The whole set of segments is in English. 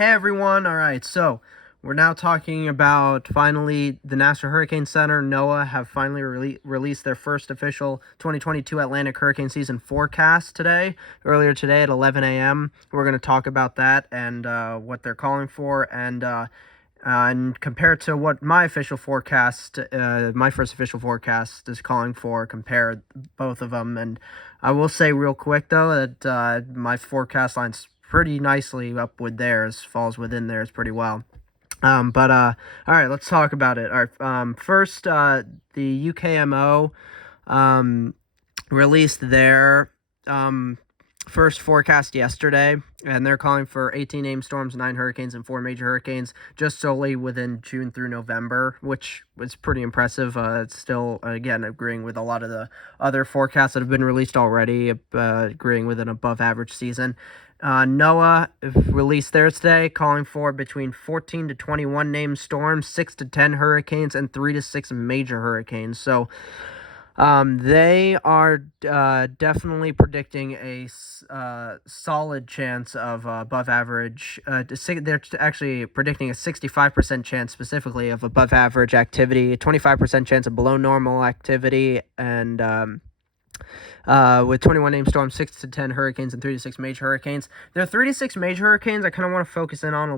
Hey everyone, alright, so we're now talking about finally the National Hurricane Center, NOAA, have finally released their first official 2022 Atlantic hurricane season forecast earlier today at 11 a.m. We're going to talk about that and what they're calling for and compared to what my official forecast, my first official forecast is calling for, compare both of them. And I will say real quick, though, that my forecast lines pretty nicely up with theirs, falls within theirs pretty well. All right, let's talk about it. All right, first, the UKMO released their first forecast yesterday, and they're calling for 18 named storms, 9 hurricanes, and 4 major hurricanes just solely within June through November, which was pretty impressive. It's still, again, agreeing with a lot of the other forecasts that have been released already, agreeing with an above-average season. NOAA released theirs today, calling for between 14 to 21 named storms, 6 to 10 hurricanes, and 3 to 6 major hurricanes. So they are definitely predicting a solid chance of above average. They're actually predicting a 65% chance specifically of above average activity, 25% chance of below normal activity, and with 21 named storms, 6 to 10 hurricanes, and 3 to 6 major hurricanes. There are 3 to 6 major hurricanes I kind of want to focus in on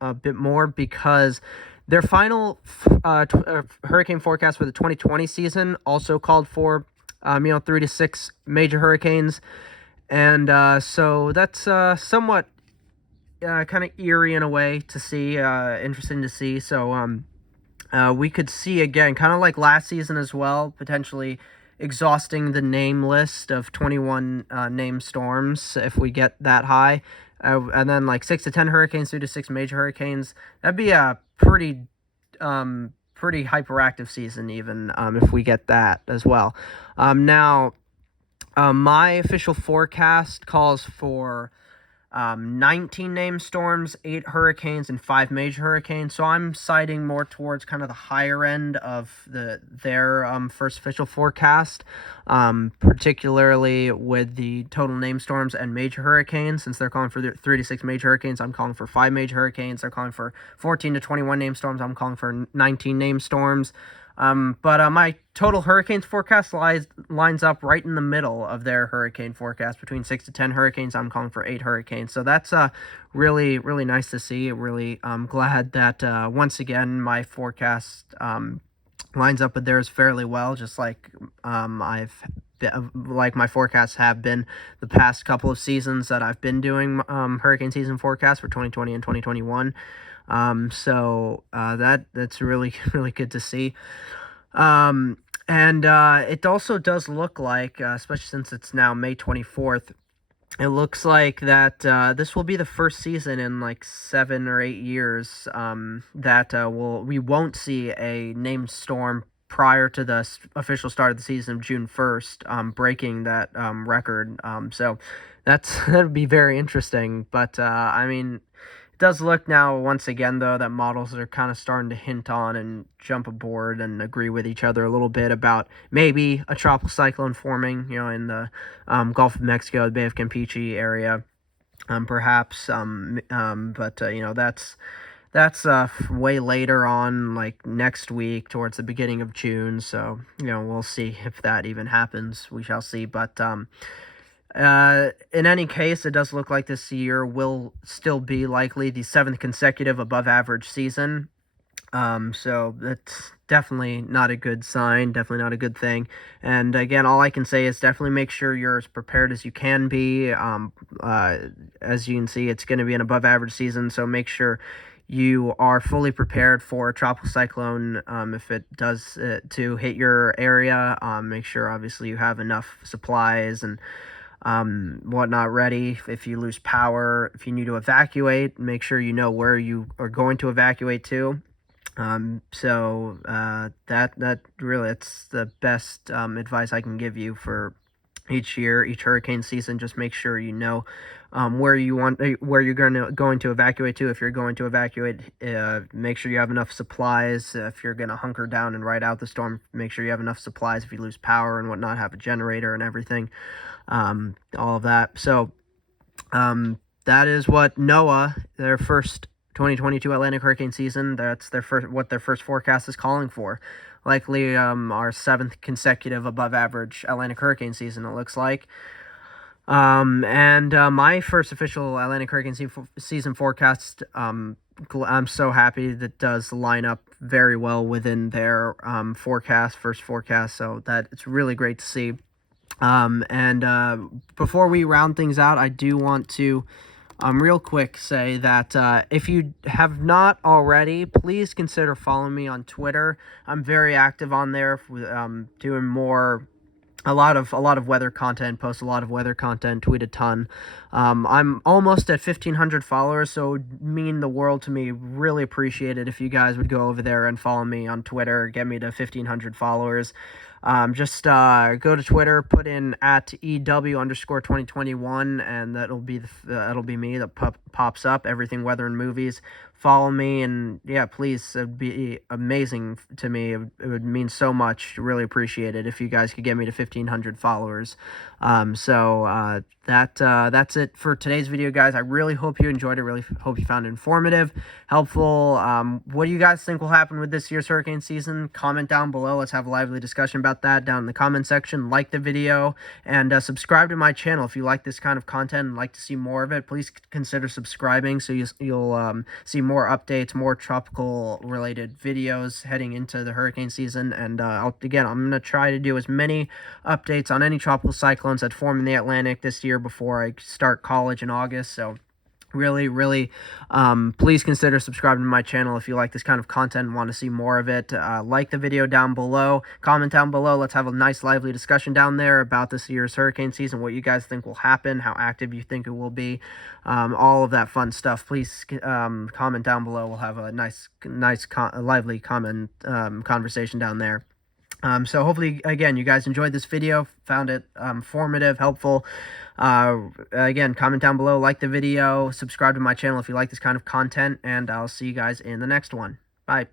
a bit more, because their final hurricane forecast for the 2020 season also called for, 3 to 6 major hurricanes. And so that's somewhat kind of eerie in a way to see, interesting to see. So we could see, again, kind of like last season as well, potentially exhausting the name list of 21 named storms if we get that high. And then like 6 to 10 hurricanes, 3 to 6 major hurricanes. That'd be a pretty hyperactive season, even if we get that as well. Now, my official forecast calls for 19 named storms, 8 hurricanes, and 5 major hurricanes. So I'm citing more towards kind of the higher end of their first official forecast, particularly with the total named storms and major hurricanes. Since they're calling for 3 to 6 major hurricanes, I'm calling for 5 major hurricanes. They're calling for 14 to 21 named storms. I'm calling for 19 named storms. But my total hurricanes forecast lines up right in the middle of their hurricane forecast, between 6 to 10 hurricanes. I'm calling for 8 hurricanes. So that's really, really nice to see. Really, I'm glad that once again my forecast lines up with theirs fairly well, just like like my forecasts have been the past couple of seasons that I've been doing hurricane season forecasts for 2020 and 2021. So that's really, really good to see. And it also does look like, especially since it's now May 24th, it looks like that this will be the first season in like 7 or 8 years that we won't see a named storm prior to the official start of the season of June 1st, breaking that record. So that'd be very interesting. But I mean, it does look now, once again, though, that models are kind of starting to hint on and jump aboard and agree with each other a little bit about maybe a tropical cyclone forming, in the Gulf of Mexico, the Bay of Campeche area, perhaps. But that's way later on, like next week, towards the beginning of June. So, we'll see if that even happens. We shall see. But in any case, it does look like this year will still be likely the 7th consecutive above average season. So that's definitely not a good sign, definitely not a good thing. And again, all I can say is definitely make sure you're as prepared as you can be. As you can see, it's going to be an above average season, so make sure you are fully prepared for a tropical cyclone if it does to hit your area. Make sure, obviously, you have enough supplies and whatnot ready. If you lose power, if you need to evacuate, make sure you know where you are going to evacuate to. So that really, it's the best advice I can give you for each hurricane season. Just make sure you know where you're going to evacuate to. If you're going to evacuate, make sure you have enough supplies. If you're going to hunker down and ride out the storm, make sure you have enough supplies. If you lose power and whatnot, have a generator and everything, all of that. So that is what NOAA, their first 2022 Atlantic hurricane season, that's their first forecast is calling for. Likely our 7th consecutive above average Atlantic hurricane season, it looks like. And my first official Atlantic hurricane season forecast, I'm so happy that does line up very well within their first forecast, so that it's really great to see. And before we round things out, I do want to real quick say that if you have not already, please consider following me on Twitter. I'm very active on there, doing a lot of weather content, post a lot of weather content, tweet a ton. I'm almost at 1,500 followers, so it would mean the world to me. Really appreciate it if you guys would go over there and follow me on Twitter, get me to 1,500 followers. Just go to Twitter, put in @EW_2021, and that'll be me that pops up. Everything weather and movies. Follow me, and yeah, please, it'd be amazing to me. It would mean so much. Really appreciate it if you guys could get me to 1,500 followers. That's it for today's video, guys. I really hope you enjoyed it. Really hope you found it informative, helpful. What do you guys think will happen with this year's hurricane season? Comment down below. Let's have a lively discussion about that down in the comment section. Like the video, and subscribe to my channel if you like this kind of content and like to see more of it. Please consider subscribing so you'll see more updates, more tropical related videos heading into the hurricane season. And I'm going to try to do as many updates on any tropical cyclones that form in the Atlantic this year before I start college in August. So really, please consider subscribing to my channel if you like this kind of content and want to see more of it. Like the video down below, comment down below. Let's have a nice lively discussion down there about this year's hurricane season, what you guys think will happen, how active you think it will be, all of that fun stuff. Please comment down below. We'll have a lively conversation down there. So hopefully, again, you guys enjoyed this video, found it informative, helpful. Again, comment down below, like the video, subscribe to my channel if you like this kind of content, and I'll see you guys in the next one. Bye.